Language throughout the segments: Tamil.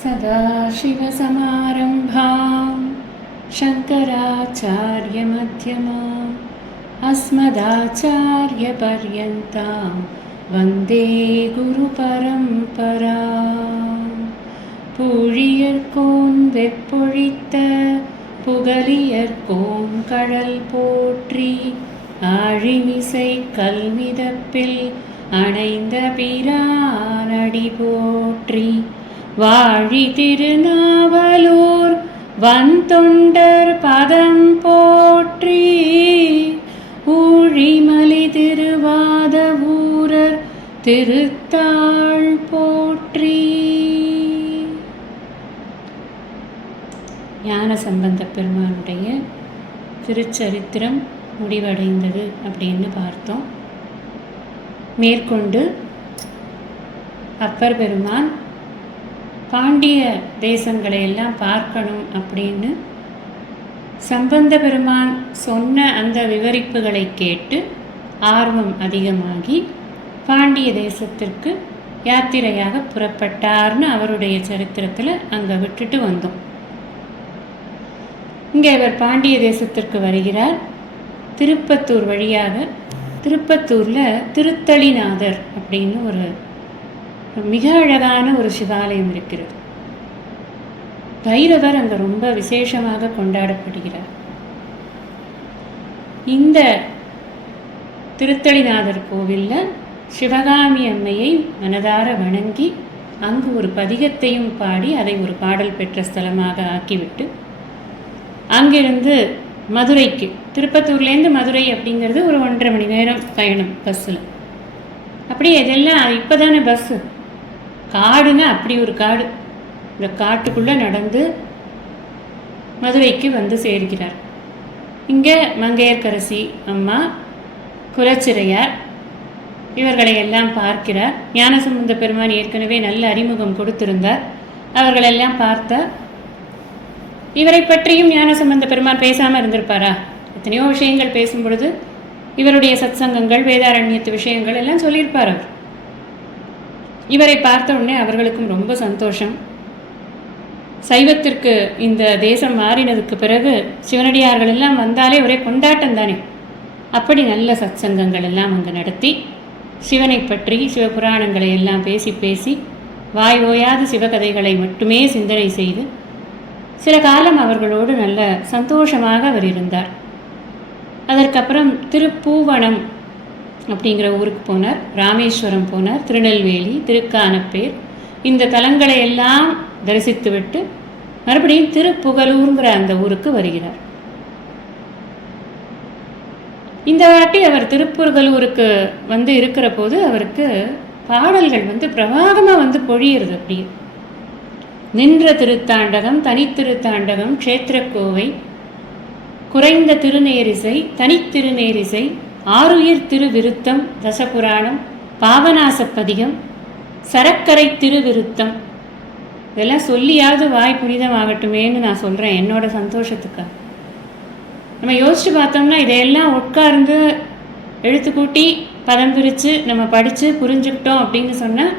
सदाशिवसमारम्भां शङ्कराचार्यमध्यमाम् अस्मदाचार्यपर्यन्तां वन्दे गुरुपरम्पराम्. பூழியர்கோன் வெப்பொழித்த புகலியர்கோன் கடல் போற்றி ஆழிமிசை கல்மிதப்பில் அணைந்த பிரானடி போற்றி வாழி திருநாவலூர் வந்தொண்டர் பதம் போற்றி ஊழிமலி திருவாத ஊரர் திருத்தாள் போற்றி. ஞான சம்பந்த பெருமானுடைய திருச்சரித்திரம் முடிவடைந்தது அப்படின்னு பார்த்தோம். மேற்கொண்டு அப்பர் பெருமான் பாண்டிய தேசங்களை எல்லாம் பார்க்கணும் அப்படின்னு சம்பந்த பெருமான் சொன்ன அந்த விவரிப்புகளை கேட்டு ஆர்வம் அதிகமாகி பாண்டிய தேசத்திற்கு யாத்திரையாக புறப்பட்டார்னு அவருடைய சரித்திரத்தில் அங்கே விட்டுட்டு வந்தோம். இங்கே இவர் பாண்டிய தேசத்திற்கு வருகிறார். திருப்பத்தூர் வழியாக, திருப்பத்தூரில் திருத்தளிநாதர் அப்படின்னு ஒரு மிக அழகான ஒரு சிவாலயம் இருக்கிறது. பைரவர் அங்கே ரொம்ப விசேஷமாக கொண்டாடப்படுகிறார். இந்த திருத்தளிநாதர் கோவிலில் சிவகாமி அம்மையை மனதார வணங்கி அங்கு ஒரு பதிகத்தையும் பாடி அதை ஒரு பாடல் பெற்ற ஸ்தலமாக ஆக்கிவிட்டு அங்கிருந்து மதுரைக்கு, திருப்பத்தூர்லேருந்து மதுரை அப்படிங்கிறது ஒரு 1.5 மணி நேரம் பயணம் பஸ்ஸில். அப்படியே இதெல்லாம் இப்போ தானே பஸ்ஸு, காடுன்னா அப்படி ஒரு காடு. இந்த காட்டுக்குள்ளே நடந்து மதுரைக்கு வந்து சேர்கிறார். இங்கே மங்கையர்க்கரசி அம்மா, குலச்சிறையார் இவர்களை எல்லாம் பார்க்கிறார். ஞானசம்பந்த பெருமான் ஏற்கனவே நல்ல அறிமுகம் கொடுத்திருந்தார். அவர்களெல்லாம் பார்த்தார். இவரை பற்றியும் ஞானசம்பந்த பெருமான் பேசாமல் இருந்திருப்பாரா? எத்தனையோ விஷயங்கள் பேசும் பொழுது இவருடைய சத்சங்கங்கள், வேதாரண்யத்து விஷயங்கள் எல்லாம் சொல்லியிருப்பார் அவர். இவரை பார்த்த உடனே அவர்களுக்கும் ரொம்ப சந்தோஷம். சைவத்திற்கு இந்த தேசம் மாறினதுக்கு பிறகு சிவனடியார்கள் எல்லாம் வந்தாலே ஒரே கொண்டாட்டம் தானே. அப்படி நல்ல சத்சங்கங்கள் எல்லாம் அங்கே நடத்தி சிவனை பற்றி சிவபுராணங்களை எல்லாம் பேசி பேசி வாய் ஓயாத சிவகதைகளை மட்டுமே சிந்தனை செய்து சில காலம் அவர்களோடு நல்ல சந்தோஷமாக அவர் இருந்தார். அதற்கப்புறம் திருப்பூவனம் அப்படிங்கிற ஊருக்கு போனார், ராமேஸ்வரம் போனார், திருநெல்வேலி, திருக்கானப்பேர் இந்த தலங்களை எல்லாம் தரிசித்துவிட்டு மறுபடியும் திருப்புகலூருங்கிற அந்த ஊருக்கு வருகிறார். இந்த வாட்டி அவர் திருப்புகலூருக்கு வந்து இருக்கிற போது அவருக்கு பாடல்கள் பிரவாகமாக பொழியிறது. அப்படியே நின்ற திருத்தாண்டகம், தனித்திருத்தாண்டகம், க்ஷேத்திரக்கோவை, குறைந்த திருநேரிசை, தனித்திருநேரிசை, ஆருயிர் திருவிருத்தம், தசபுராணம், பாவநாசப்பதிகம், சரக்கரை திருவிருத்தம், இதெல்லாம் சொல்லியாவது வாய் புனிதமாகட்டுமேன்னு நான் சொல்கிறேன் என்னோட சந்தோஷத்துக்காக. நம்ம யோசித்து பார்த்தோம்னா இதையெல்லாம் உட்கார்ந்து எழுத்து கூட்டி பதம் பிரித்து நம்ம படித்து புரிஞ்சுக்கிட்டோம் அப்படின்னு சொன்னால்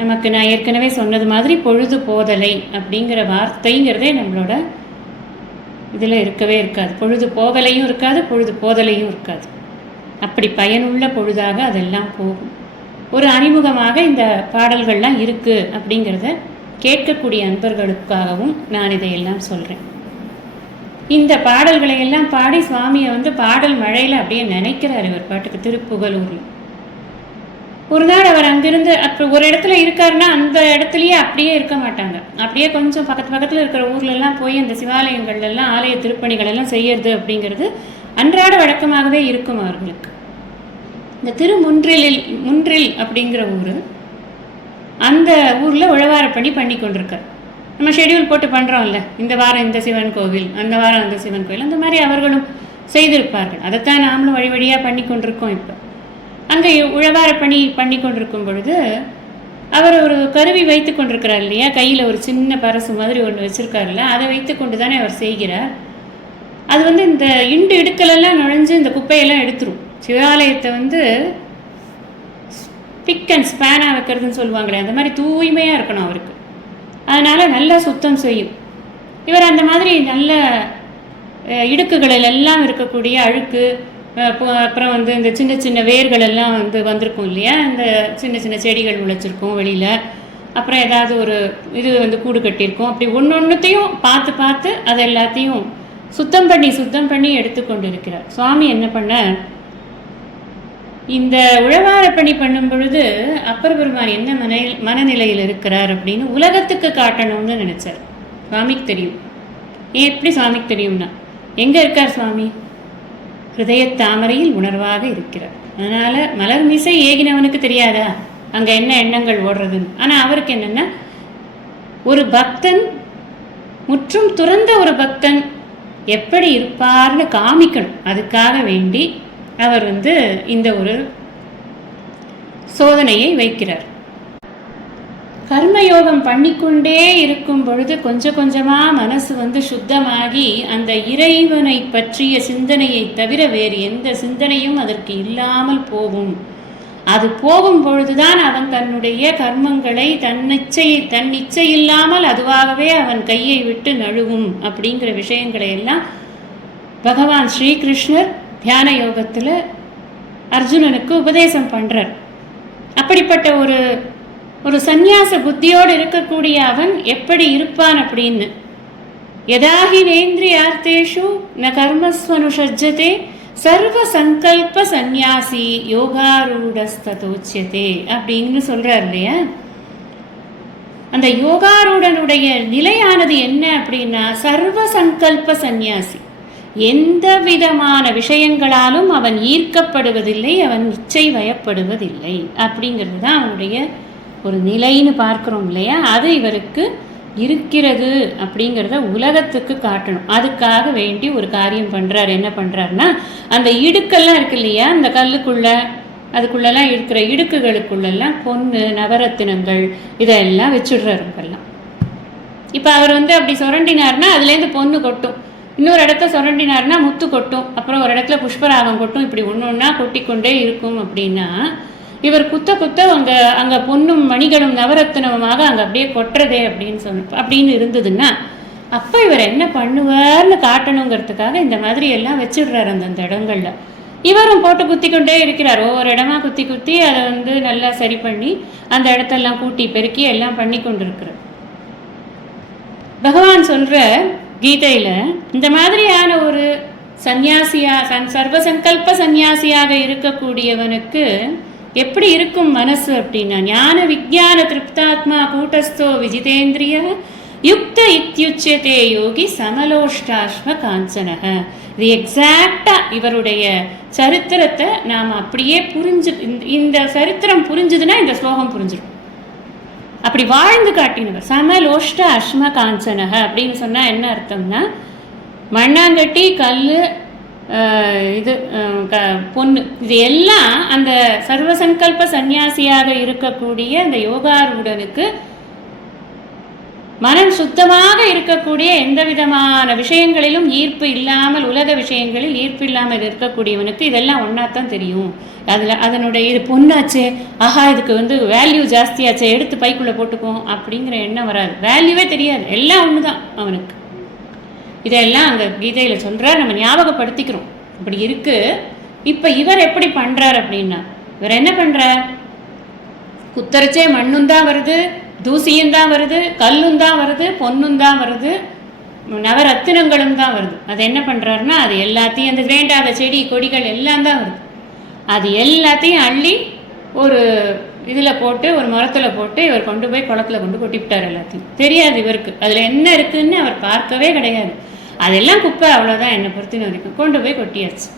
நமக்கு நான் ஏற்கனவே சொன்னது மாதிரி பொழுது போதலை அப்படிங்கிற வார்த்தைங்கிறதே நம்மளோட இதில் இருக்கவே இருக்காது. பொழுது போகலையும் இருக்காது, பொழுது போதலையும் இருக்காது. அப்படி பயனுள்ள பொழுதாக அதெல்லாம் போகும். ஒரு அறிமுகமாக இந்த பாடல்கள்லாம் இருக்குது அப்படிங்கிறத கேட்கக்கூடிய அன்பர்களுக்காகவும் நான் இதையெல்லாம் சொல்கிறேன். இந்த பாடல்களை எல்லாம் பாடி சுவாமியை பாடல் மழையில் அப்படியே நினைக்கிறார் இவர் பாட்டுக்கு திருப்புகலூரில். ஒரு நாள் அவர் அங்கிருந்து அப்போ ஒரு இடத்துல இருக்காருன்னா அந்த இடத்துலையே அப்படியே இருக்க மாட்டாங்க. அப்படியே கொஞ்சம் பக்கத்தில் இருக்கிற ஊர்லெல்லாம் போய் அந்த சிவாலயங்கள்லாம் ஆலய திருப்பணிகள் எல்லாம் செய்யறது அப்படிங்கிறது அன்றாட வழக்கமாகவே இருக்கும் அவர்களுக்கு. இந்த முன்றில் அப்படிங்கிற ஊர், அந்த ஊரில் உழவாரப்பணி பண்ணி கொண்டிருக்கார். நம்ம ஷெடியூல் போட்டு பண்ணுறோம்ல, இந்த வாரம் இந்த சிவன் கோவில், அந்த வாரம் அந்த சிவன் கோவில், அந்த மாதிரி அவர்களும் செய்திருப்பார்கள். அதைத்தான் நாமளும் வழி வழியாக பண்ணி கொண்டிருக்கோம். இப்போ அங்கே உழவாரப்பணி பண்ணி கொண்டிருக்கும் பொழுது அவர் ஒரு கருவி வைத்து கொண்டிருக்கிறார் இல்லையா, கையில் ஒரு சின்ன பரசு மாதிரி ஒன்று வச்சுருக்காருல்ல, அதை வைத்து கொண்டு தானே அவர் செய்கிறார். அது இந்த இண்டு இடுக்கலெல்லாம் நுழைஞ்சு இந்த குப்பையெல்லாம் எடுத்துரும். சிவாலயத்தை பிக் அண்ட் ஸ்பேனாக வைக்கிறதுன்னு சொல்லுவாங்களே, அந்த மாதிரி தூய்மையாக இருக்கணும் அவருக்கு. அதனால் நல்லா சுத்தம் செய்யும். இவர் அந்த மாதிரி நல்ல இடுக்குகளில் எல்லாம் இருக்கக்கூடிய அழுக்கு, அப்புறம் வந்து இந்த சின்ன சின்ன வேர்கள் எல்லாம் வந்திருக்கும் இல்லையா, இந்த சின்ன சின்ன செடிகள் முளைச்சிருக்கும் வெளியில், அப்புறம் ஏதாவது ஒரு இது கூடு கட்டியிருக்கும். அப்படி ஒன்றொன்றுத்தையும் பார்த்து பார்த்து அதை எல்லாத்தையும் சுத்தம் பண்ணி எடுத்துக்கொண்டு இருக்கிறார். சுவாமி என்ன பண்ண, இந்த உழவார பணி பண்ணும் பொழுது அப்பர் பெருமான் என்ன மனநிலையில் இருக்கிறார் அப்படின்னு உலகத்துக்கு காட்டணும்னு நினைச்சார். சுவாமிக்கு தெரியும். எப்படி சுவாமிக்கு தெரியும்னா, எங்கே இருக்கார் சுவாமி? ஹிருதய தாமரையில் உணர்வாக இருக்கிறார். அதனால் மலர் மீசை ஏகினவனுக்கு தெரியாதா அங்கே என்ன எண்ணங்கள் ஓடுறதுன்னு? ஆனால் அவருக்கு என்னென்னா, ஒரு பக்தன், முற்றும் துறந்த ஒரு பக்தன் எப்படி இருப்பார்னு காமிக்கணும். அதுக்காக வேண்டி அவர் இந்த ஒரு சோதனையை வைக்கிறார். கர்மயோகம் பண்ணிக்கொண்டே இருக்கும் பொழுது கொஞ்சம் கொஞ்சமாக மனசு சுத்தமாகி அந்த இறைவனை பற்றிய சிந்தனையை தவிர வேறு எந்த சிந்தனையும் அதற்கு இல்லாமல் போகும். அது போகும் பொழுதுதான் அவன் தன்னுடைய கர்மங்களை தன் இச்சை இல்லாமல் அதுவாகவே அவன் கையை விட்டு நழுவும். அப்படிங்கிற விஷயங்களை எல்லாம் பகவான் ஸ்ரீகிருஷ்ணர் தியான யோகத்தில் அர்ஜுனனுக்கு உபதேசம் பண்ணுறார். அப்படிப்பட்ட ஒரு சந்நியாச புத்தியோடு இருக்கக்கூடிய அவன் எப்படி இருப்பான் அப்படின்னு, யதாஹி நேந்திரியார்த்தேஷு ந கர்மஸ்வனுஷஜ்ஜதே சர்வ சங்கல்ப சந்நியாசி யோகாரூடஸ்ததோச்யதே அப்படின்னு சொல்றார் இல்லையா. அந்த யோகாரூடனுடைய நிலையானது என்ன அப்படின்னா, சர்வ சங்கல்ப சந்நியாசி. எந்த விதமான விஷயங்களாலும் அவன் ஈர்க்கப்படுவதில்லை, அவன் இச்சை வயப்படுவதில்லை. அப்படிங்கிறது தான் அவனுடைய ஒரு நிலைன்னு பார்க்குறோம் இல்லையா. அது இவருக்கு இருக்கிறது அப்படிங்கிறத உலகத்துக்கு காட்டணும். அதுக்காக வேண்டி ஒரு காரியம் பண்ணுறார். என்ன பண்ணுறாருன்னா, அந்த இடுக்கெல்லாம் இருக்கு இல்லையா, அந்த அதுக்குள்ளெல்லாம் இருக்கிற இடுக்குகளுக்குள்ளெல்லாம் பொண்ணு நவரத்தினங்கள் இதெல்லாம் வச்சுடுறாருங்கெல்லாம். இப்போ அவர் அப்படி சுரண்டினார்னா அதுலேருந்து பொண்ணு கொட்டும், இன்னொரு இடத்த சுரண்டினார்னா முத்து கொட்டும், அப்புறம் ஒரு இடத்துல புஷ்பராகம் கொட்டும். இப்படி ஒன்று ஒன்றா கொட்டிக்கொண்டே இருக்கும். அப்படின்னா இவர் குத்த அங்கே பொண்ணும் மணிகளும் நவரத்தினமாக அங்கே அப்படியே கொட்டுறதே அப்படின்னு இருந்ததுன்னா, அப்போ இவர் என்ன பண்ணுவார்னு காட்டணுங்கிறதுக்காக இந்த மாதிரி எல்லாம் வச்சுடுறாரு அந்தந்த இடங்கள்ல. இவரும் போட்டு குத்தி கொண்டே இருக்கிறார். ஒவ்வொரு இடமா குத்தி அதை நல்லா சரி பண்ணி அந்த இடத்தெல்லாம் கூட்டி பெருக்கி எல்லாம் பண்ணி கொண்டு இருக்கிறார். பகவான் சொல்ற கீதையில இந்த மாதிரியான ஒரு சர்வசங்கல்ப சந்நியாசியாக இருக்கக்கூடியவனுக்கு எப்படி இருக்கும் மனசு அப்படின்னா, ஞான விஜான திருப்தாத்மா கூட்டஸ்தோ விஜிதேந்திரிய யுக்த இத்யுச்சதே யோகி சமலோஷ்டாஸ்ம காஞ்சனக. இது எக்ஸாக்டா இவருடைய சரித்திரத்தை நாம் அப்படியே இந்த சரித்திரம் புரிஞ்சுதுன்னா இந்த ஸ்லோகம் புரிஞ்சிடும். அப்படி வாழ்ந்து காட்டினவர். சமலோஷ்ட அஸ்ம காஞ்சனக அப்படின்னு சொன்னால் என்ன அர்த்தம்னா, மண்ணாங்கட்டி, கல், பொண்ணு, இது எல்லாம் அந்த சர்வசங்கல்ப சந்நியாசியாக இருக்கக்கூடிய அந்த யோகாரூடனுக்கு மனம் சுத்தமாக இருக்கக்கூடிய எந்த விதமான விஷயங்களிலும் ஈர்ப்பு இல்லாமல், உலக விஷயங்களில் ஈர்ப்பு இல்லாமல் இருக்கக்கூடியவனுக்கு இதெல்லாம் ஒன்றாத்தான் தெரியும். அதனுடைய இது பொண்ணாச்சே, ஆஹா இதுக்கு வேல்யூ ஜாஸ்தியாச்சே, எடுத்து பைக்குள்ளே போட்டுக்கும் அப்படிங்கிற எண்ணம் வராது. வேல்யூவே தெரியாது, எல்லாம் ஒன்று தான் அவனுக்கு. இதெல்லாம் அங்கே கீதையில் சொல்கிறார், நம்ம ஞாபகப்படுத்திக்கிறோம். அப்படி இருக்குது. இப்போ இவர் எப்படி பண்ணுறார் அப்படின்னா, இவர் என்ன பண்ணுறார், குத்தரிச்சே மண்ணும் தான் வருது, தூசியும் தான் வருது, கல்லும் தான் வருது, பொண்ணும் தான் வருது, நவரத்தினங்களும் தான் வருது. அது என்ன பண்ணுறாருன்னா, அது எல்லாத்தையும் அந்த வேண்டாத செடி கொடிகள் எல்லாம் தான் வருது. அது எல்லாத்தையும் அள்ளி ஒரு இதில் போட்டு, ஒரு மரத்தில் போட்டு இவர் கொண்டு போய் குளத்தில் கொண்டு கொட்டிவிட்டார். எல்லாத்தையும் தெரியாது இவருக்கு அதில் என்ன இருக்குதுன்னு அவர் பார்க்கவே கிடையாது. அதெல்லாம் குப்பை, அவ்வளோதான். என்னை பொறுத்தின வரைக்கும் கொண்டு போய் கொட்டியாச்சு.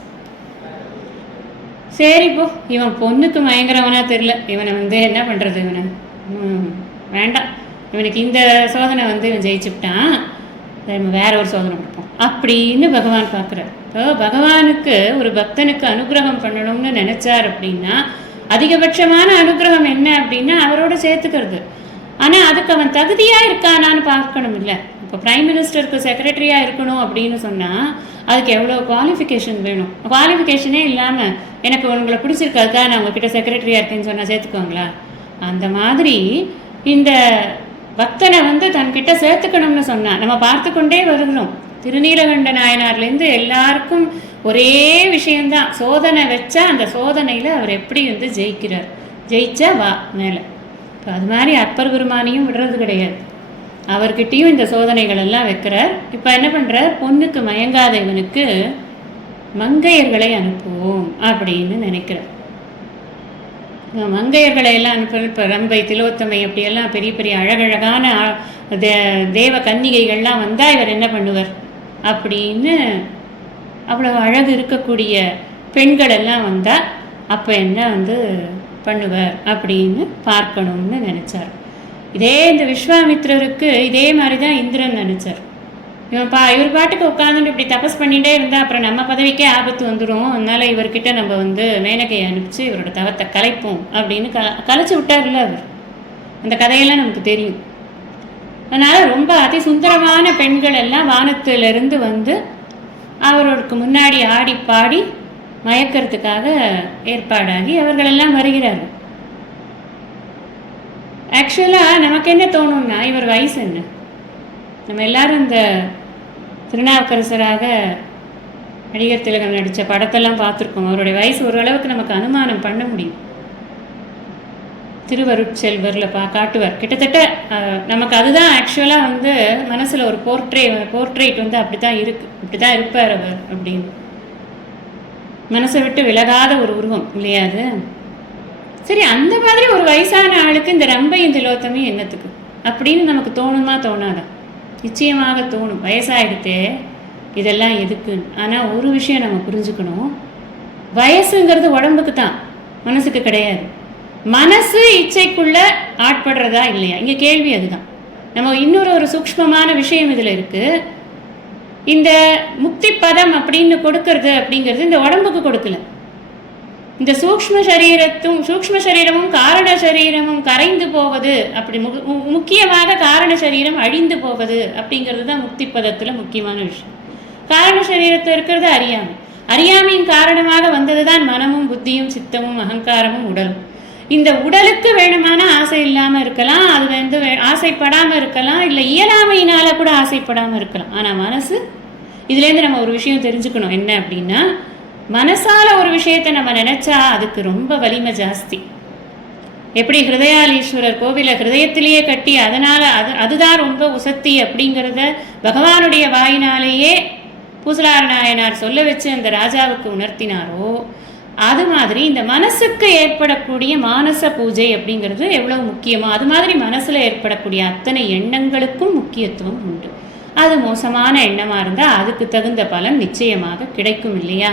சரி போ, இவன் பொண்ணுக்கு பயங்கரவனா தெரில, இவனை என்ன பண்ணுறது, இவனை வேண்டாம், இவனுக்கு இந்த சோதனை இவன் ஜெயிச்சுட்டான், நம்ம வேற ஒரு சோதனை கொடுப்போம் அப்படின்னு பகவான் பார்க்குறார். இப்போ பகவானுக்கு ஒரு பக்தனுக்கு அனுகிரகம் பண்ணணும்னு நினச்சார் அப்படின்னா, அதிகபட்சமான அனுகிரகம் என்ன அப்படின்னா அவரோட சேர்த்துக்கிறது. ஆனால் அதுக்கு அவன் தகுதியாக இருக்கானான்னு பார்க்கணும் இல்லை. இப்போ பிரைம் மினிஸ்டருக்கு செக்ரட்டரியாக இருக்கணும் அப்படின்னு சொன்னால் அதுக்கு எவ்வளோ குவாலிஃபிகேஷன் வேணும். குவாலிஃபிகேஷனே இல்லாமல் எனக்கு உங்களை பிடிச்சிருக்காதுக்கா நான் உங்ககிட்ட செக்ரட்டரியாக இருக்கேன்னு சொன்னால் சேர்த்துக்கோங்களா? அந்த மாதிரி இந்த பக்தனை வந்து தன்கிட்ட சேர்த்துக்கணும்னு சொன்னான். நம்ம பார்த்து கொண்டே வருகிறோம். திருநீலகண்ட நாயனார்லேருந்து எல்லாருக்கும் ஒரே விஷயம்தான், சோதனை வச்சா அந்த சோதனையில் அவர் எப்படி வந்து ஜெயிக்கிறார், ஜெயிச்சா வா மேலே. இப்போ அது மாதிரி அப்பர் பெருமானையும் விடுறது கிடையாது, அவர்கிட்டையும் இந்த சோதனைகள் எல்லாம் வைக்கிறார். இப்போ என்ன பண்ணுறார், பொண்ணுக்கு மயங்காத இவனுக்கு மங்கையர்களை அனுப்புவோம் அப்படின்னு நினைக்கிறார். மங்கையர்களை எல்லாம் அனுப்புறது, இப்போ ரம்பை, திலோத்தமை அப்படியெல்லாம் பெரிய பெரிய அழகழகான தேவ கன்னிகைகள்லாம் வந்தால் இவர் என்ன பண்ணுவார் அப்படின்னு, அவ்வளோ அழகு இருக்கக்கூடிய பெண்கள் எல்லாம் வந்தால் அப்போ என்ன வந்து பண்ணுவார் அப்படின்னு பார்க்கணும்னு நினச்சார். இதே இந்த விஸ்வாமித்திரருக்கு இதே மாதிரி தான் இந்திரன் நினச்சார். இவர் பாட்டுக்கு உட்காந்துட்டு இப்படி தபஸ் பண்ணிகிட்டே இருந்தால் அப்புறம் நம்ம பதவிக்கே ஆபத்து வந்துடும், அதனால் இவர்கிட்ட நம்ம வந்து மேனகையை அனுப்பிச்சு இவரோட தவத்தை கலைப்போம் அப்படின்னு கலைச்சி விட்டார்ல அவர். அந்த கதையெல்லாம் நமக்கு தெரியும். அதனால் ரொம்ப அதிசுந்தரமான பெண்கள் எல்லாம் வானத்திலிருந்து வந்து அவருக்கு முன்னாடி ஆடி பாடி மயக்கிறதுக்காக ஏற்பாடாகி அவர்களெல்லாம் வருகிறார்கள். ஆக்சுவலாக நமக்கு என்ன தோணும்னா, இவர் வயசு என்ன, நம்ம எல்லாரும் இந்த திருநாவுக்கரசராக நடிகர் திலகம் நடித்த படத்தெல்லாம் பார்த்துருக்கோம். அவருடைய வயசு ஓரளவுக்கு நமக்கு அனுமானம் பண்ண முடியும். திருவருட்செல்வரில் காட்டுவார், கிட்டத்தட்ட நமக்கு அதுதான் ஆக்சுவலாக வந்து மனசில் ஒரு போர்ட்ரேட் வந்து அப்படி தான் இருக்குது, இப்படி தான் இருப்பார் அவர் அப்படின்னு, மனசை விட்டு விலகாத ஒரு உருவம் இல்லையா அது. சரி, அந்த மாதிரி ஒரு வயசான ஆளுக்கு இந்த ரம்பையும் திலோத்தமையும் என்னத்துக்கு அப்படின்னு நமக்கு தோணுமா தோணாதா? நிச்சயமாக தோணும், வயசாகிடுத்தே இதெல்லாம் எதுக்குன்னு. ஆனால் ஒரு விஷயம் நம்ம புரிஞ்சுக்கணும், வயசுங்கிறது உடம்புக்கு தான், மனசுக்கு கிடையாது. மனசு இச்சைக்குள்ள ஆட்படுறதா இல்லையா, இங்கே கேள்வி அதுதான். நம்ம இன்னொரு சூக்ஷ்மமான விஷயம் இதில் இருக்குது. இந்த முக்தி பதம் அப்படின்னு கொடுக்கறது அப்படிங்கிறது இந்த உடம்புக்கு கொடுக்கல. இந்த சூக்ஷ்ம சரீரமும் காரண சரீரமும் கரைந்து போவது, அப்படி முக்கியமாக காரண சரீரம் அழிந்து போவது அப்படிங்கிறது தான் முக்தி பதத்தில் முக்கியமான விஷயம். காரண சரீரத்தில் இருக்கிறது அறியாமையின் காரணமாக வந்தது தான் மனமும் புத்தியும் சித்தமும் அகங்காரமும் உடலும். இந்த உடலுக்கு வேணுமான ஆசை இல்லாமல் இருக்கலாம், அது வந்து ஆசைப்படாமல் இருக்கலாம், இல்லை இயலாமையினால் கூட ஆசைப்படாமல் இருக்கலாம். ஆனால் மனசு, இதுலேருந்து நம்ம ஒரு விஷயம் தெரிஞ்சுக்கணும், என்ன அப்படின்னா, மனசால ஒரு விஷயத்தை நம்ம நினைச்சா அதுக்கு ரொம்ப வலிமை ஜாஸ்தி. எப்படி ஹிருதயாலீஸ்வரர் கோவிலை ஹிருதயத்திலேயே கட்டி அதனால அதுதான் ரொம்ப உசத்தி அப்படிங்கிறத பகவானுடைய வாயினாலேயே பூசலார நாயனார் சொல்ல வச்சு அந்த ராஜாவுக்கு உணர்த்தினாரோ, அது மாதிரி இந்த மனசுக்கு ஏற்படக்கூடிய மானச பூஜை அப்படிங்கிறது எவ்வளவு முக்கியமோ அது மாதிரி மனசுல ஏற்படக்கூடிய அத்தனை எண்ணங்களுக்கும் முக்கியத்துவம் உண்டு. அது மோசமான எண்ணமாக இருந்தால் அதுக்கு தகுந்த பலன் நிச்சயமாக கிடைக்கும் இல்லையா.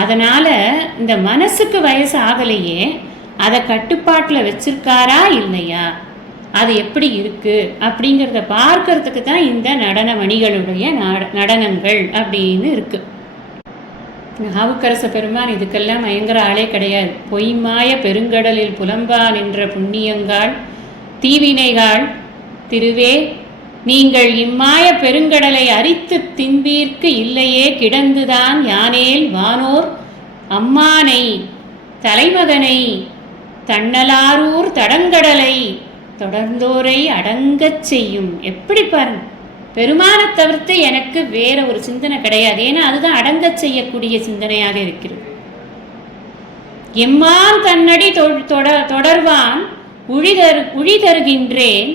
அதனால் இந்த மனசுக்கு வயசு ஆகலையே, அதை கட்டுப்பாட்டில் வச்சிருக்காரா இல்லையா, அது எப்படி இருக்குது அப்படிங்கிறத பார்க்கறதுக்கு தான் இந்த நடன மணிகளுடைய நடனங்கள் அப்படின்னு இருக்குது. நாவுக்கரச பெருமான் இதுக்கெல்லாம் மயங்கர ஆளே கிடையாது. பொய்மாய பெருங்கடலில் புலம்பா நின்ற புண்ணியங்காள் தீவினைகாள் திருவே, நீங்கள் இம்மாய பெருங்கடலை அரித்து தின்பீர்க்கு இல்லையே கிடந்துதான் யானேல் வானோர் அம்மானை தலைமகனை தன்னலாரூர் தடங்கடலை தொடர்ந்தோரை அடங்கச் செய்யும். எப்படி பாருங்க, பெருமானை தவிர்த்து எனக்கு வேற ஒரு சிந்தனை கிடையாது. ஏன்னா அதுதான் அடங்கச் செய்யக்கூடிய சிந்தனையாக இருக்கிறது. எம்மான் தன்னடி தொடர்வான் உழிதருகின்றேன்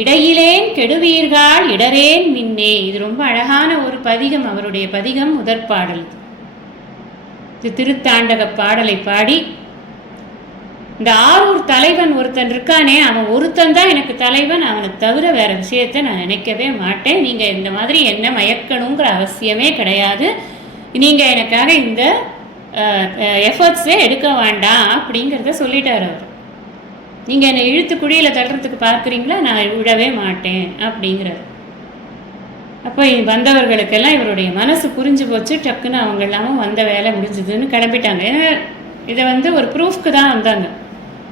இடையிலேன் கெடுவீர்கள் இடரேன் மின்னே. இது ரொம்ப அழகான ஒரு பதிகம், அவருடைய பதிகம் முதற்பாடல். இது திருத்தாண்டக பாடலை பாடி இந்த ஆரூர் தலைவன் ஒருத்தன் இருக்கானே, அவன் ஒருத்தன் தான் எனக்கு தலைவன், அவனை தவிர வேற விஷயத்தை நான் நினைக்கவே மாட்டேன். நீங்கள் இந்த மாதிரி என்ன மயக்கணுங்கிற அவசியமே கிடையாது, நீங்கள் எனக்காக இந்த எஃபர்ட்ஸே எடுக்க வேண்டாம் அப்படிங்கிறத சொல்லிட்டார் அவர். நீங்கள் என்னை இழுத்து குழியில் தள்ளுறதுக்கு பார்க்குறீங்களா, நான் விடவே மாட்டேன் அப்படிங்கிறார். அப்போ வந்தவர்களுக்கெல்லாம் இவருடைய மனசு புரிஞ்சு போச்சு. டக்குன்னு அவங்க எல்லாமும் வந்த வேலை முடிஞ்சுதுன்னு கிளம்பிட்டாங்க. ஏன்னா இதை வந்து ஒரு ப்ரூஃப்க்கு தான் வந்தாங்க.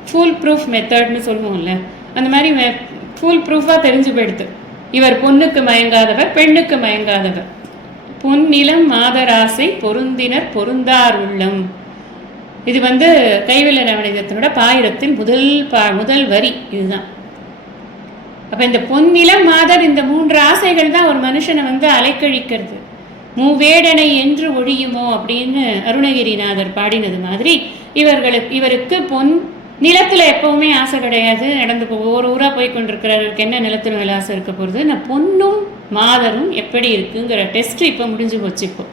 ஃபுல் ப்ரூஃப் மெத்தட்னு சொல்லுவோம்ல, அந்த மாதிரி ஃபுல் ப்ரூஃபாக தெரிஞ்சு போயிடுது. இவர் பொண்ணுக்கு மயங்காதவர், பெண்ணுக்கு மயங்காதவர். பொன்னிலம் மாதராசை பொருந்தினர் பொருந்தார் உள்ளம். இது வந்து கைவல்ய நவநீதத்தினோட பாயிரத்தில் முதல் வரி இதுதான். அப்போ இந்த பொன்னிலம் மாதர் இந்த 3 ஆசைகள் தான் ஒரு மனுஷனை வந்து அலைக்கழிக்கிறது. மூவேடனை என்று ஒழியுமோ அப்படின்னு அருணகிரிநாதர் பாடினது மாதிரி இவருக்கு பொன் நிலத்தில் எப்பவுமே ஆசை கிடையாது. நடந்து ஒவ்வொரு ஊராக போய் கொண்டிருக்கிறவருக்கு என்ன நிலத்தில் மேலே ஆசை இருக்க போகிறது? நான் பொன்னும் மாதரும் எப்படி இருக்குங்கிற டெஸ்ட் இப்போ முடிஞ்சு போச்சு. இப்போ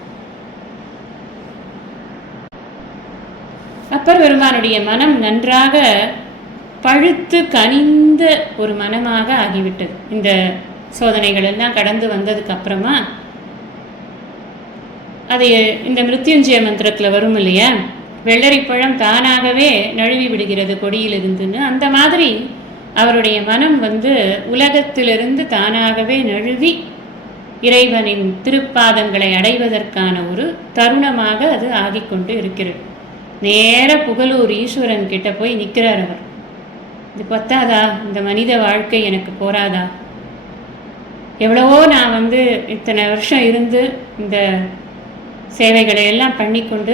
அப்பர் பெருமானுடைய மனம் நன்றாக பழுத்து கனிந்த ஒரு மனமாக ஆகிவிட்டது. இந்த சோதனைகள் எல்லாம் கடந்து வந்ததுக்கு அப்புறமா அது இந்த மிருத்யுஞ்சய மந்திரத்தில் வரும் இல்லையா, வெள்ளரிப்பழம் தானாகவே நழுவி விடுகிறது கொடியிலிருந்துன்னு. அந்த மாதிரி அவருடைய மனம் வந்து உலகத்திலிருந்து தானாகவே நழுவி இறைவனின் திருப்பாதங்களை அடைவதற்கான ஒரு தருணமாக அது ஆகிக்கொண்டு இருக்கிறது. நேர புகழூர் ஈஸ்வரன் கிட்ட போய் நிற்கிறார் அவர். இது பத்தாதா? இந்த மனித வாழ்க்கை எனக்கு போராதா? எவ்வளவோ நான் வந்து இத்தனை வருஷம் இருந்து இந்த சேவைகளை எல்லாம் பண்ணிக்கொண்டு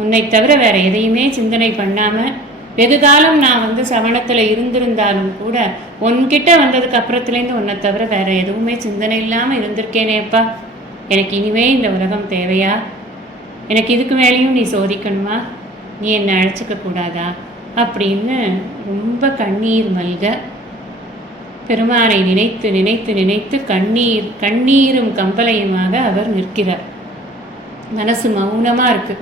உன்னை தவிர வேற எதையுமே சிந்தனை பண்ணாமல் வெகு காலம் நான் வந்து சமணத்தில் இருந்திருந்தாலும் கூட உன்கிட்ட வந்ததுக்கு அப்புறத்துலேருந்து உன்னை தவிர வேற எதுவுமே சிந்தனை இல்லாமல் இருந்திருக்கேனேப்பா. எனக்கு இனிமே இந்த உலகம் தேவையா? எனக்கு இதுக்கு மேலேயும் நீ சோதிக்கணுமா? நீ என்னை அழைச்சிக்க கூடாதா? அப்படின்னு ரொம்ப கண்ணீர் மல்க பெருமானை நினைத்து நினைத்து நினைத்து கண்ணீரும் கம்பலையுமாக அவர் நிற்கிறார். மனசு மௌனமாக இருக்கு.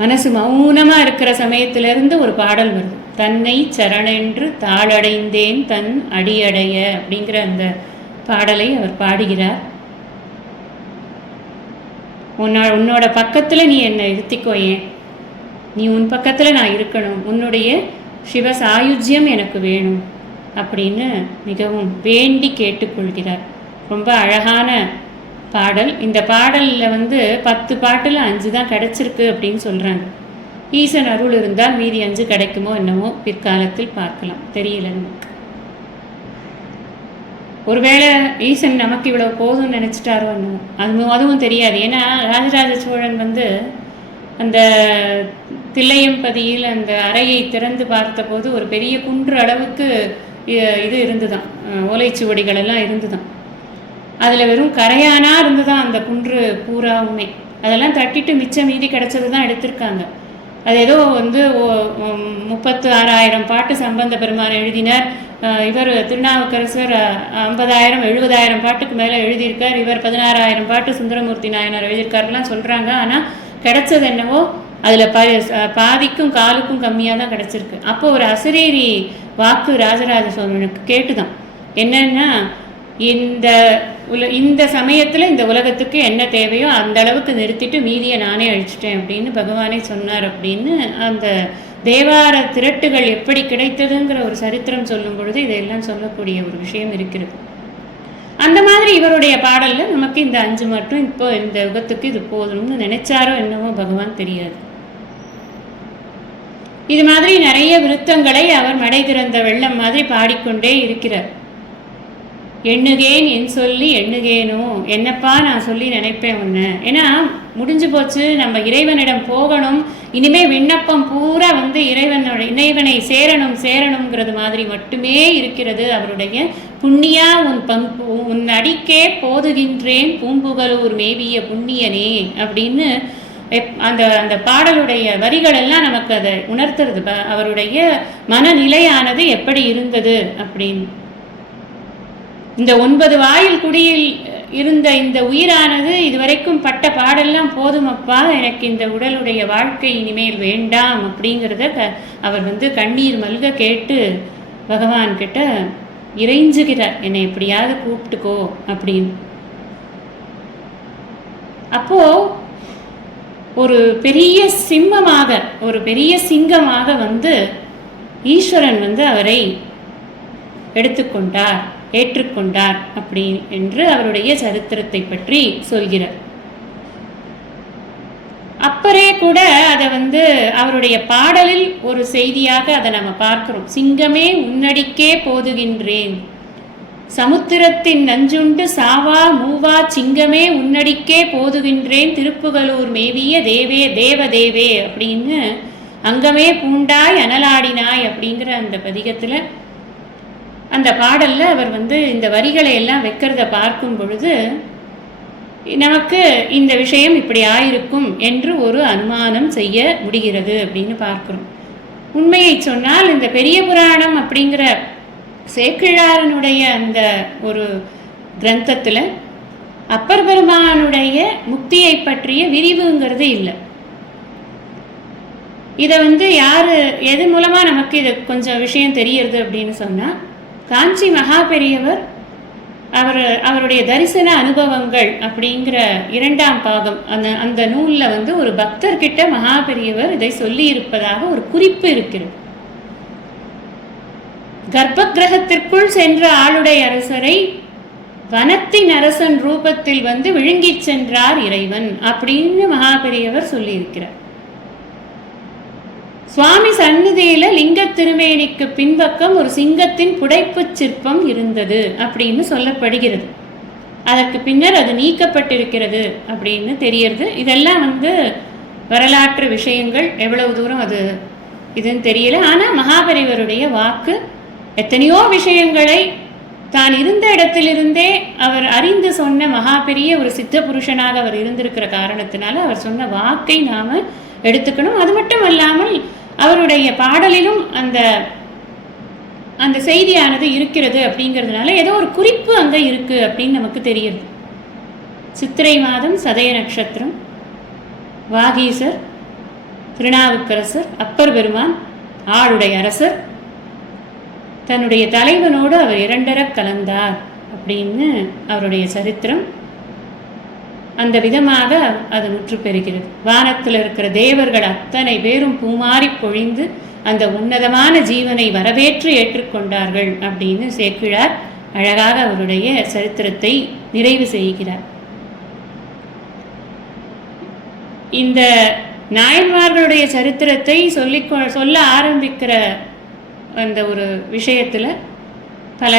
மனசு மௌனமாக இருக்கிற சமயத்திலிருந்து ஒரு பாடல் வருது. தன்னை சரணென்று தாளடைந்தேன் தன் அடியடைய அப்படிங்கிற அந்த பாடலை அவர் பாடுகிறார். உன்னோட பக்கத்தில் நீ என்னை இருத்திக்கோயேன், நீ உன் பக்கத்தில் நான் இருக்கணும், உன்னுடைய சிவ சாயுஜ்யம் எனக்கு வேணும் அப்படின்னு மிகவும் வேண்டி கேட்டுக்கொள்கிறார். ரொம்ப அழகான பாடல். இந்த பாடலில் வந்து 10 பாட்டில் 5 தான் கிடச்சிருக்கு அப்படின்னு சொல்கிறாங்க. ஈசன் அருள் இருந்தால் மீதி 5 கிடைக்குமோ என்னமோ பிற்காலத்தில் பார்க்கலாம், தெரியல நமக்கு. ஒருவேளை ஈசன் நமக்கு இவ்வளோ போதும்னு நினச்சிட்டாரோ என்னமோ, அதுவும் தெரியாது. ஏன்னா ராஜராஜ சோழன் வந்து அந்த தில்லையம்பதியில் அந்த அறையை திறந்து பார்த்தபோது ஒரு பெரிய குன்று அளவுக்கு இது இருந்துதான், ஓலைச்சுவடிகள் எல்லாம் இருந்துதான். அதில் வெறும் கரையானா இருந்துதான் அந்த குன்று பூராவுமே. அதெல்லாம் தட்டிட்டு மிச்சம் மீதி கிடச்சது தான் எடுத்திருக்காங்க. அது ஏதோ வந்து 36,000 பாட்டு சம்பந்த பெருமான் எழுதினார். இவர் திருநாவுக்கரசர் 50,000 70,000 பாட்டுக்கு மேலே எழுதியிருக்கார். இவர் 16,000 பாட்டு சுந்தரமூர்த்தி நாயனார் எழுதியிருக்காருலாம் சொல்கிறாங்க. ஆனால் கிடைச்சது என்னவோ அதில் பாதிக்கும் காலுக்கும் கம்மியாக தான் கிடச்சிருக்கு. அப்போ ஒரு அசரீரி வாக்கு ராஜராஜ சோழனுக்கு கேட்டுதான், என்னன்னா இந்த சமயத்தில் இந்த உலகத்துக்கு என்ன தேவையோ அந்த அளவுக்கு நிறுத்திட்டு மீதியை நானே அழிச்சிட்டேன் அப்படின்னு பகவானே சொன்னார் அப்படின்னு அந்த தேவார திரட்டுகள் எப்படி கிடைத்ததுங்கிற ஒரு சரித்திரம் சொல்லும் பொழுது இதையெல்லாம் சொல்லக்கூடிய ஒரு விஷயம் இருக்கிறது. அந்த மாதிரி இவருடைய பாடலில் நமக்கு இந்த 5 மட்டும் இப்போ இந்த யுகத்துக்கு இது போதும்னு நினைச்சாரோ என்னவோ பகவான் தெரியாது. இது மாதிரி நிறைய விருத்தங்களை அவர் மடை திறந்த வெள்ளம் மாதிரி பாடிக்கொண்டே இருக்கிறார். எண்ணுகேன் என் சொல்லி எண்ணுகேனோ, என்னப்பா நான் சொல்லி நினைப்பேன் ஒன்று. ஏன்னா முடிஞ்சு போச்சு, நம்ம இறைவனிடம் போகணும், இனிமே விண்ணப்பம் பூரா வந்து இறைவனை சேரணுங்கிறது மாதிரி மட்டுமே இருக்கிறது. அவருடைய புண்ணியா உன் அடிக்கே போதுகின்றேன் பூம்புகலூர் மேவிய புண்ணியனே அப்படின்னு அந்த பாடலுடைய வரிகள் எல்லாம் நமக்கு அதை உணர்த்துறது. அவருடைய மனநிலையானது எப்படி இருந்தது அப்படின்னு. இந்த 9 வாயில் குடியில் இருந்த இந்த உயிரானது இதுவரைக்கும் பட்ட பாடெல்லாம் போதுமப்பா, எனக்கு இந்த உடலுடைய வாழ்க்கை இனிமேல் வேண்டாம் அப்படிங்கிறத அவர் வந்து கண்ணீர் மல்க கேட்டு பகவான் கிட்ட இறைஞ்சுகிறார், என்னை எப்படியாவது கூப்பிட்டுக்கோ அப்படின்னு. அப்போ ஒரு பெரிய சிம்மமாக ஒரு பெரிய சிங்கமாக வந்து ஈஸ்வரன் வந்து அவரை எடுத்துக்கொண்டார், ஏற்றுக்கொண்டார் அப்படி என்று அவருடைய சரித்திரத்தை பற்றி சொல்கிறார். அப்பரே கூட அதை வந்து அவருடைய பாடலில் ஒரு செய்தியாக அதை நம்ம பார்க்கிறோம். சிங்கமே உன்னடிக்கே போதுகின்றேன், சமுத்திரத்தின் நஞ்சுண்டு சாவா மூவா சிங்கமே உன்னடிக்கே போதுகின்றேன், திருப்புகலூர் மேவிய தேவதேவே அப்படின்னு அங்கமே பூண்டாய் அனலாடினாய் அப்படிங்கிற அந்த பதிகத்தில் அந்த பாடலில் அவர் இந்த வரிகளை எல்லாம் வைக்கிறத பார்க்கும் பொழுது நமக்கு இந்த விஷயம் இப்படி ஆயிருக்கும் என்று ஒரு அனுமானம் செய்ய முடிகிறது அப்படின்னு பார்க்கிறோம். உண்மையை சொன்னால் இந்த பெரிய புராணம் அப்படிங்கிற சேக்கிழாரனுடைய அந்த ஒரு கிரந்தத்தில் அப்பர் பெருமானுடைய முக்தியை பற்றிய விரிவுங்கிறது இல்லை. இதை யார் எது மூலமாக நமக்கு இது கொஞ்சம் விஷயம் தெரியறது அப்படின்னு சொன்னால், காஞ்சி மகா பெரியவர் அவருடைய தரிசன அனுபவங்கள் அப்படிங்கிற 2ஆம் பாகம் அந்த நூலில் ஒரு பக்தர்கிட்ட மகா பெரியவர் இதை சொல்லி இருப்பதாக ஒரு குறிப்பு இருக்கிறது. கர்ப்ப கிரகத்திற்குள் சென்ற ஆளுடைய அரசரை வனத்தின் அரசன் ரூபத்தில் விழுங்கி சென்றார் இறைவன் அப்படின்னு மகா பெரியவர் சொல்லி இருக்கிறார். சுவாமி சந்நிதியில லிங்க திருமேனிக்கு பின்பக்கம் ஒரு சிங்கத்தின் புடைப்பு சிற்பம் இருந்தது அப்படின்னு சொல்லப்படுகிறது. அதற்கு பின்னர் அது நீக்கப்பட்டிருக்கிறது அப்படின்னு தெரியறது. இதெல்லாம் வரலாற்று விஷயங்கள், எவ்வளவு தூரம் அது இதுன்னு தெரியல. ஆனால் மகாபெரிவருடைய வாக்கு எத்தனையோ விஷயங்களை தான் இருந்த இடத்திலிருந்தே அவர் அறிந்து சொன்ன மகா பெரிய ஒரு சித்த புருஷனாக அவர் இருந்திருக்கிற காரணத்தினால அவர் சொன்ன வாக்கை நாம் எடுத்துக்கணும். அது மட்டும் அல்லாமல் அவருடைய பாடலிலும் அந்த செய்தியானது இருக்கிறது அப்படிங்கிறதுனால ஏதோ ஒரு குறிப்பு அங்கே இருக்குது அப்படின்னு நமக்கு தெரியுது. சித்திரை மாதம் சதய நட்சத்திரம், வாகீசர், திருநாவுக்கரசர், அப்பர் பெருமான், ஆளுடைய அரசர் தன்னுடைய தலைவனோடு அவர் 2 கலந்தார் அப்படின்னு அவருடைய சரித்திரம் அந்த விதமாக அது முற்று பெறுகிறது. வானத்தில் இருக்கிற தேவர்கள் அத்தனை பேரும் பூமாறி பொழிந்து அந்த உன்னதமான ஜீவனை வரவேற்று ஏற்றுக்கொண்டார்கள் அப்படின்னு சேக்கிழார் அழகாக அவருடைய சரித்திரத்தை நிறைவு செய்கிறார். இந்த நாயன்மார்களுடைய சரித்திரத்தை சொல்ல ஆரம்பிக்கிற அந்த ஒரு விஷயத்தில் பல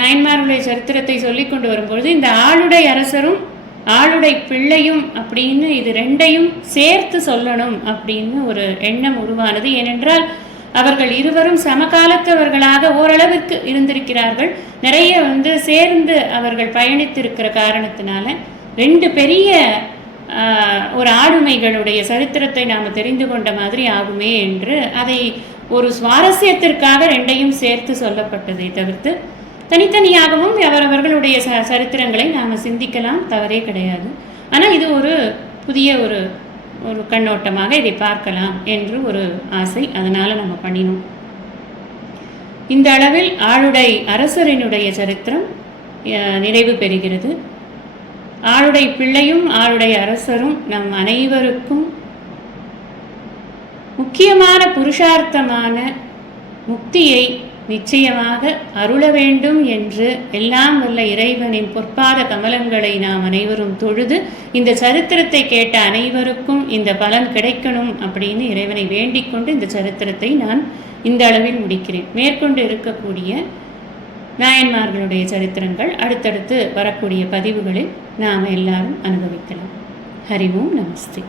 நாயன்மார்களுடைய சரித்திரத்தை சொல்லி கொண்டு வரும்பொழுது இந்த ஆளுடை அரசரும் ஆளுடை பிள்ளையும் அப்படின்னு இது 2ஐயும் சேர்த்து சொல்லணும் அப்படின்னு ஒரு எண்ணம் உருவானது. ஏனென்றால் அவர்கள் இருவரும் சமகாலத்தவர்களாக ஓரளவிற்கு இருந்திருக்கிறார்கள். நிறைய சேர்ந்து அவர்கள் பயணித்திருக்கிற காரணத்தினால 2 பெரிய ஒரு ஆளுமைகளுடைய சரித்திரத்தை நாம் தெரிந்து கொண்ட மாதிரி ஆகுமே என்று அதை ஒரு சுவாரஸ்யத்திற்காக 2ஐயும் சேர்த்து சொல்லப்பட்டதை தவிர்த்து தனித்தனியாகவும் அவரவர்களுடைய சரித்திரங்களை நாம் சிந்திக்கலாம், தவறே கிடையாது. ஆனால் இது ஒரு புதிய ஒரு கண்ணோட்டமாக இதை பார்க்கலாம் என்று ஒரு ஆசை, அதனால் நம்ம பண்ணினோம். இந்த அளவில் ஆளுடை அரசரினுடைய சரித்திரம் நிறைவு பெறுகிறது. ஆளுடை பிள்ளையும் ஆளுடை அரசரும் நம் அனைவருக்கும் முக்கியமான புருஷார்த்தமான முக்தியை நிச்சயமாக அருள வேண்டும் என்று எல்லாம் வல்ல இறைவனின் பொற்பாத கமலங்களை நாம் அனைவரும் தொழுது இந்த சரித்திரத்தை கேட்ட அனைவருக்கும் இந்த பலன் கிடைக்கணும் அப்படின்னு இறைவனை வேண்டிக் கொண்டு இந்த சரித்திரத்தை நான் இந்த அளவில் முடிக்கிறேன். மேற்கொண்டு இருக்கக்கூடிய நாயன்மார்களுடைய சரித்திரங்கள் அடுத்தடுத்து வரக்கூடிய பதிவுகளில் நாம் எல்லாரும் அனுபவிக்கலாம். ஹரி ஓம் நமஸ்தே.